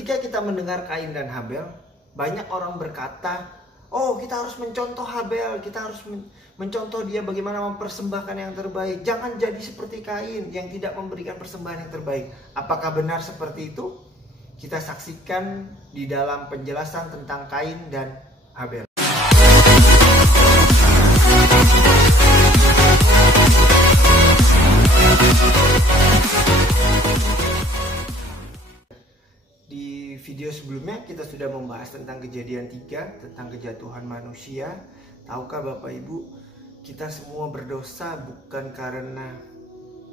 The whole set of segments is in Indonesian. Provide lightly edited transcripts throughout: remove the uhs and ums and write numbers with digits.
Ketika kita mendengar Kain dan Habel, banyak orang berkata, oh kita harus mencontoh Habel, kita harus mencontoh dia bagaimana mempersembahkan yang terbaik. Jangan jadi seperti Kain yang tidak memberikan persembahan yang terbaik. Apakah benar seperti itu? Kita saksikan di dalam penjelasan tentang Kain dan Habel. Di video sebelumnya kita sudah membahas tentang Kejadian 3, tentang kejatuhan manusia. Tahukah Bapak Ibu, kita semua berdosa bukan karena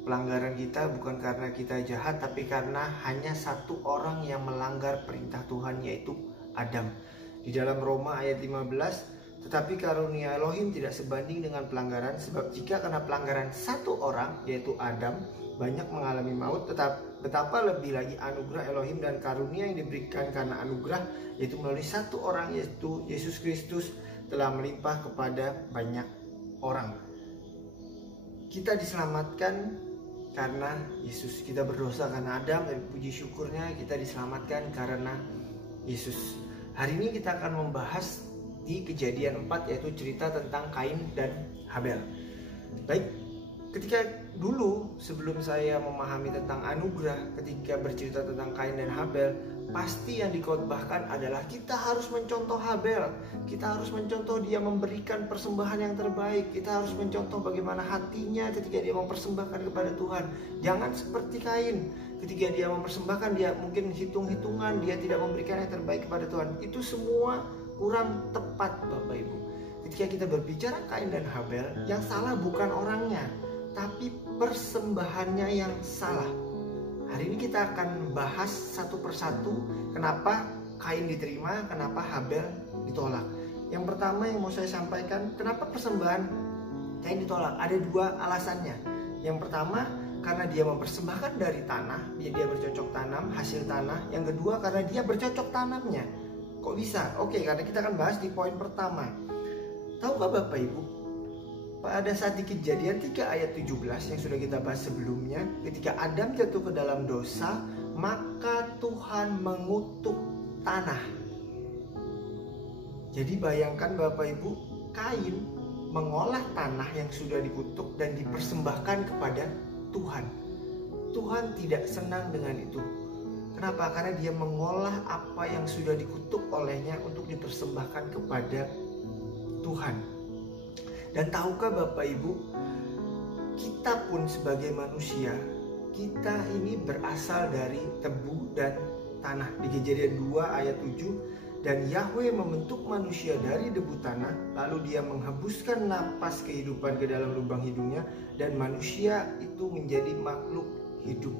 pelanggaran kita, bukan karena kita jahat, tapi karena hanya satu orang yang melanggar perintah Tuhan, yaitu Adam. Di dalam Roma ayat 15, tetapi karunia Elohim tidak sebanding dengan pelanggaran, sebab jika karena pelanggaran satu orang, yaitu Adam, banyak mengalami maut, betapa lebih lagi anugerah Elohim dan karunia yang diberikan karena anugerah, yaitu melalui satu orang, yaitu Yesus Kristus, telah melimpah kepada banyak orang. Kita diselamatkan karena Yesus. Kita berdosa karena Adam, dan puji syukurnya kita diselamatkan karena Yesus. Hari ini kita akan membahas di Kejadian 4, yaitu cerita tentang Kain dan Habel. Baik, ketika dulu sebelum saya memahami tentang anugerah, ketika bercerita tentang Kain dan Habel, pasti yang dikhotbahkan adalah kita harus mencontoh Habel, kita harus mencontoh dia memberikan persembahan yang terbaik, kita harus mencontoh bagaimana hatinya ketika dia mempersembahkan kepada Tuhan. Jangan seperti Kain, ketika dia mempersembahkan dia mungkin hitung-hitungan, dia tidak memberikan yang terbaik kepada Tuhan. Itu semua kurang tepat Bapak Ibu. Ketika kita berbicara Kain dan Habel, yang salah bukan orangnya, tapi persembahannya yang salah. Hari ini kita akan bahas satu persatu kenapa Kain diterima, kenapa Habel ditolak. Yang pertama yang mau saya sampaikan, kenapa persembahan Kain ditolak? Ada dua alasannya. Yang pertama, karena dia mempersembahkan dari tanah, dia bercocok tanam, hasil tanah. Yang kedua, karena dia bercocok tanamnya. Kok bisa? Oke, karena kita akan bahas di poin pertama. Tahukah Bapak Ibu, pada saat di Kejadian 3 ayat 17 yang sudah kita bahas sebelumnya, ketika Adam jatuh ke dalam dosa, maka Tuhan mengutuk tanah. Jadi bayangkan Bapak Ibu, Kain mengolah tanah yang sudah dikutuk dan dipersembahkan kepada Tuhan. Tuhan tidak senang dengan itu. Kenapa? Karena dia mengolah apa yang sudah dikutuk olehnya untuk dipersembahkan kepada Tuhan. Dan tahukah Bapak Ibu, kita pun sebagai manusia, kita ini berasal dari tebu dan tanah. Di Kejadian 2 ayat 7, dan Yahweh membentuk manusia dari debu tanah, lalu dia menghembuskan napas kehidupan ke dalam lubang hidungnya, dan manusia itu menjadi makhluk hidup.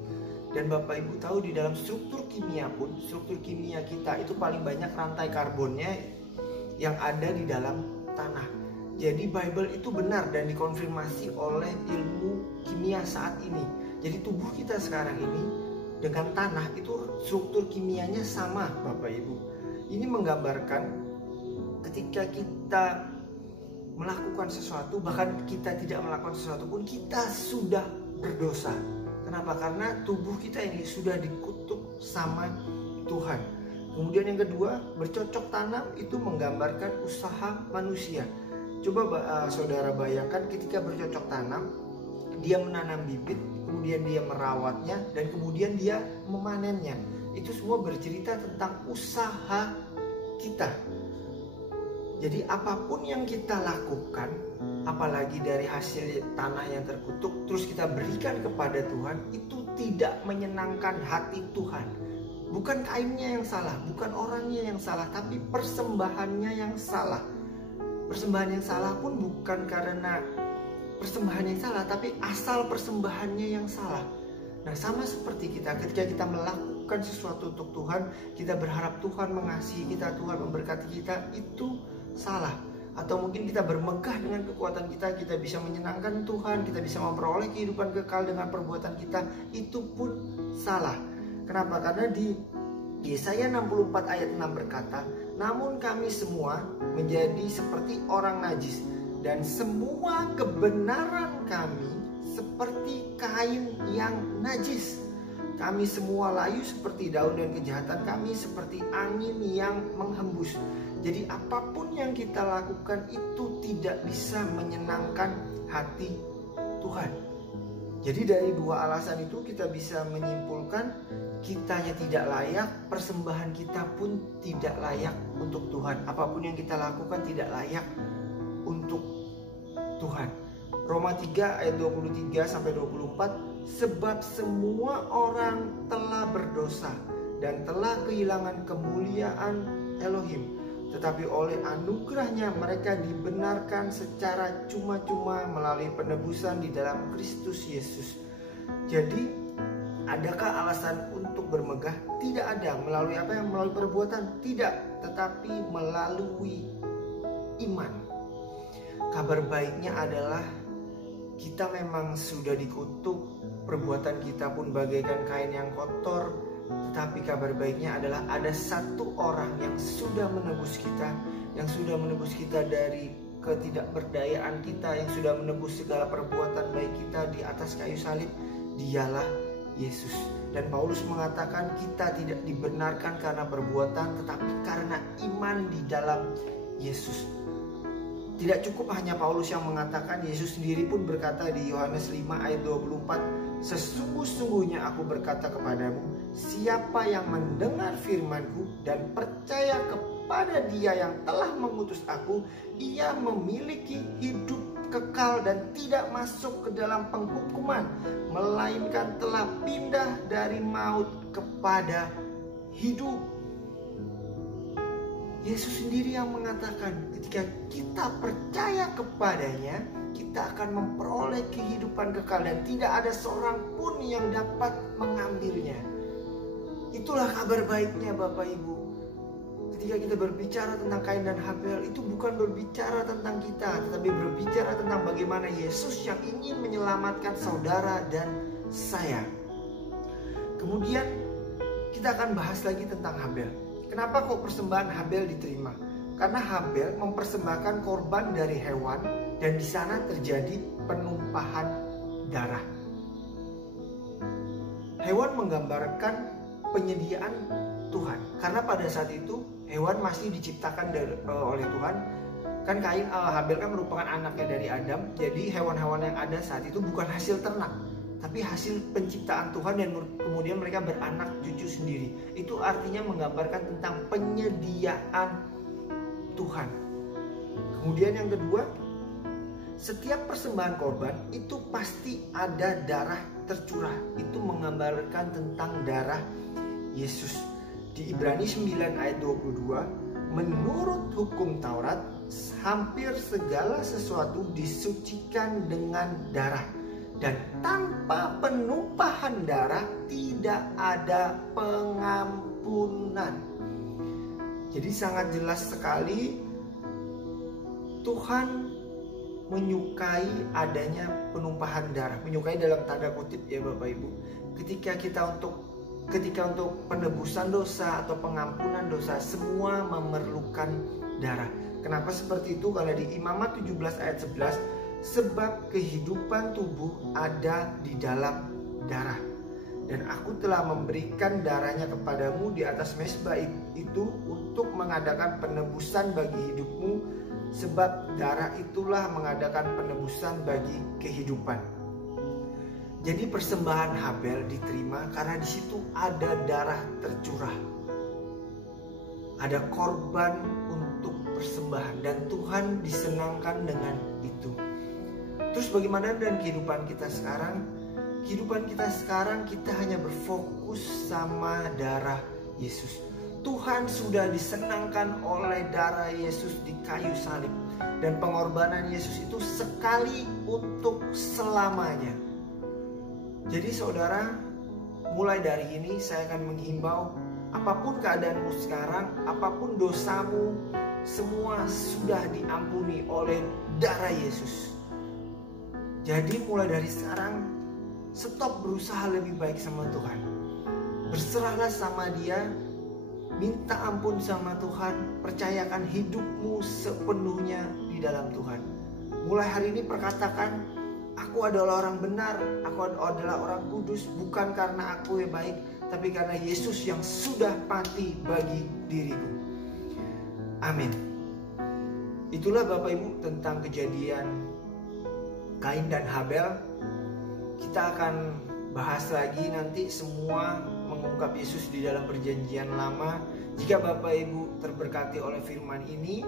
Dan Bapak Ibu tahu di dalam struktur kimia pun, struktur kimia kita itu paling banyak rantai karbonnya yang ada di dalam tanah. Jadi Bible itu benar dan dikonfirmasi oleh ilmu kimia saat ini. Jadi tubuh kita sekarang ini dengan tanah itu struktur kimianya sama Bapak Ibu. Ini menggambarkan ketika kita melakukan sesuatu, bahkan kita tidak melakukan sesuatu pun, kita sudah berdosa. Kenapa? Karena tubuh kita ini sudah dikutuk sama Tuhan. Kemudian yang kedua, bercocok tanam itu menggambarkan usaha manusia. Coba saudara bayangkan ketika bercocok tanam, dia menanam bibit, kemudian dia merawatnya, dan kemudian dia memanennya. Itu semua bercerita tentang usaha kita. Jadi apapun yang kita lakukan, apalagi dari hasil tanah yang terkutuk, terus kita berikan kepada Tuhan, itu tidak menyenangkan hati Tuhan. Bukan kainnya yang salah, bukan orangnya yang salah, tapi persembahannya yang salah. Persembahan yang salah pun bukan karena persembahan yang salah, tapi asal persembahannya yang salah. Nah, sama seperti kita, ketika kita melakukan sesuatu untuk Tuhan, kita berharap Tuhan mengasihi kita, Tuhan memberkati kita, itu salah. Atau mungkin kita bermegah dengan kekuatan kita, kita bisa menyenangkan Tuhan, kita bisa memperoleh kehidupan kekal dengan perbuatan kita, itu pun salah. Kenapa? Karena di Yesaya 64 ayat 6 berkata, namun kami semua menjadi seperti orang najis, dan semua kebenaran kami seperti kain yang najis. Kami semua layu seperti daun dan kejahatan kami seperti angin yang menghembus. Jadi apapun yang kita lakukan itu tidak bisa menyenangkan hati Tuhan. Jadi dari dua alasan itu kita bisa menyimpulkan kitanya tidak layak, persembahan kita pun tidak layak untuk Tuhan. Apapun yang kita lakukan tidak layak untuk Tuhan. Roma 3 ayat 23 sampai 24, sebab semua orang telah berdosa dan telah kehilangan kemuliaan Elohim, tetapi oleh anugerahnya mereka dibenarkan secara cuma-cuma melalui penebusan di dalam Kristus Yesus. Jadi adakah alasan untuk bermegah? Tidak ada. Melalui apa? Yang melalui perbuatan? Tidak, tetapi melalui iman. Kabar baiknya adalah kita memang sudah dikutuk, perbuatan kita pun bagaikan kain yang kotor. Tetapi kabar baiknya adalah ada satu orang yang sudah menebus kita dari ketidakberdayaan kita, yang sudah menebus segala perbuatan baik kita di atas kayu salib. Dialah Yesus. Dan Paulus mengatakan kita tidak dibenarkan karena perbuatan, tetapi karena iman di dalam Yesus. Tidak cukup hanya Paulus yang mengatakan, Yesus sendiri pun berkata di Yohanes 5 ayat 24, sesungguh-sungguhnya aku berkata kepadamu, siapa yang mendengar firman-Ku dan percaya kepada Dia yang telah mengutus aku, ia memiliki hidup kekal dan tidak masuk ke dalam penghukuman, melainkan telah pindah dari maut kepada hidup. Yesus sendiri yang mengatakan ketika kita percaya kepadanya, kita akan memperoleh kehidupan kekal dan tidak ada seorang pun yang dapat mengambilnya. Itulah kabar baiknya Bapak Ibu. Ketika kita berbicara tentang Kain dan Habel, itu bukan berbicara tentang kita, tetapi berbicara tentang bagaimana Yesus yang ingin menyelamatkan saudara dan saya. Kemudian kita akan bahas lagi tentang Habel. Kenapa kok persembahan Habel diterima? Karena Habel mempersembahkan korban dari hewan dan di sana terjadi penumpahan darah. Hewan menggambarkan penyediaan Tuhan. Karena pada saat itu hewan masih diciptakan oleh Tuhan. Kan Habel kan merupakan anaknya dari Adam. Jadi hewan-hewan yang ada saat itu bukan hasil ternak, tapi hasil penciptaan Tuhan, dan kemudian mereka beranak cucu sendiri. Itu artinya menggambarkan tentang penyediaan Tuhan. Kemudian yang kedua, setiap persembahan korban itu pasti ada darah tercurah. Itu menggambarkan tentang darah Yesus. Di Ibrani 9 ayat 22, menurut hukum Taurat, hampir segala sesuatu disucikan dengan darah. Dan tanpa penumpahan darah tidak ada pengampunan. Jadi sangat jelas sekali Tuhan menyukai adanya penumpahan darah. Menyukai dalam tanda kutip ya Bapak Ibu. Ketika untuk penebusan dosa atau pengampunan dosa, semua memerlukan darah. Kenapa seperti itu? Karena di Imamat 17 ayat 11, sebab kehidupan tubuh ada di dalam darah. Dan aku telah memberikan darahnya kepadamu di atas mezbah itu untuk mengadakan penebusan bagi hidupmu, sebab darah itulah mengadakan penebusan bagi kehidupan. Jadi persembahan Habel diterima karena di situ ada darah tercurah. Ada korban untuk persembahan dan Tuhan disenangkan dengan itu. Terus bagaimana dengan kehidupan kita sekarang? Kehidupan kita sekarang kita hanya berfokus sama darah Yesus. Tuhan sudah disenangkan oleh darah Yesus di kayu salib. Dan pengorbanan Yesus itu sekali untuk selamanya. Jadi saudara, mulai dari ini saya akan menghimbau, apapun keadaanmu sekarang, apapun dosamu, semua sudah diampuni oleh darah Yesus. Jadi mulai dari sekarang, stop berusaha lebih baik sama Tuhan. Berserahlah sama Dia, minta ampun sama Tuhan, percayakan hidupmu sepenuhnya di dalam Tuhan. Mulai hari ini perkatakan, aku adalah orang benar, aku adalah orang kudus, bukan karena aku yang baik, tapi karena Yesus yang sudah mati bagi diriku. Amin. Itulah Bapak Ibu tentang kejadian Kain dan Habel. Kita akan bahas lagi nanti semua mengungkap Yesus di dalam perjanjian lama. Jika Bapak Ibu terberkati oleh firman ini,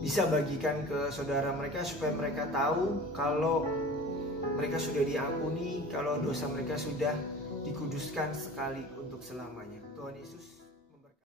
bisa bagikan ke saudara mereka supaya mereka tahu kalau mereka sudah diampuni, kalau dosa mereka sudah dikuduskan sekali untuk selamanya. Tuhan Yesus